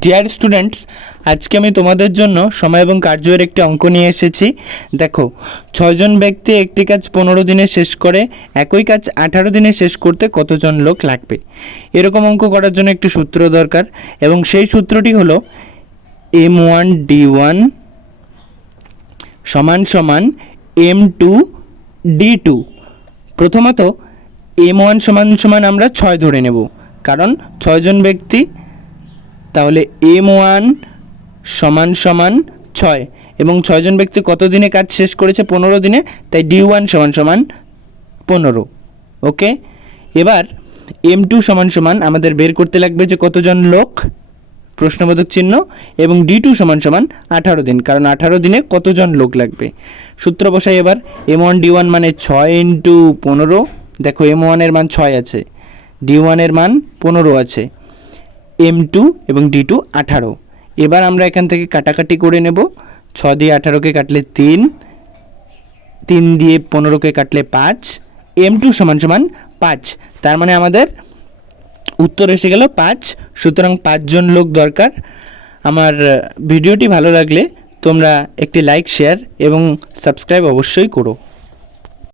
Dear students, আজকে আমি তোমাদের জন্য সময় এবং কার্যের একটি অঙ্ক নিয়ে এসেছি। দেখো, 6জন ব্যক্তি একটি কাজ 15 দিনে শেষ করে, একই কাজ 18 দিনে শেষ করতে কতজন লোক লাগবে? এরকম অঙ্ক করার জন্য একটি সূত্র দরকার, এবং সেই সূত্রটি হলো M1D1 সমান সমান M2D2। প্রথমত M1 সমান সমান আমরা 6 ধরে নেব, কারণ 6জন ব্যক্তি, তাহলে M1 সমান সমান 6 এবং 6জন ব্যক্তি কত দিনে কাজ শেষ করেছে? 15 দিনে, তাই D1 সমান সমান 15। ওকে, এবার M2 সমান সমান আমাদের বের করতে লাগবে যে কতজন লোক, প্রশ্নবোধক চিহ্ন, এবং D2 সমান সমান 18 দিন, কারণ 18 দিনে কতজন লোক লাগবে। সূত্র বসাই এবার। M1D1 মানে 6 ইন্টু 15। দেখো, M1 এর মান 6 আছে, D1 এর মান 15 আছে, M2 এবং D2 18। এবার আমরা এখান থেকে কাটাকাটি করে নেব। 6 দিয়ে 18কে কাটলে 3, 3 দিয়ে 15কে কাটলে 5, M2 সমান সমান 5। তার মানে আমাদের উত্তর এসে গেল 5। সুতরাং 5 জন লোক দরকার। আমার ভিডিওটি ভালো লাগলে তোমরা একটি লাইক, শেয়ার এবং সাবস্ক্রাইব অবশ্যই করো।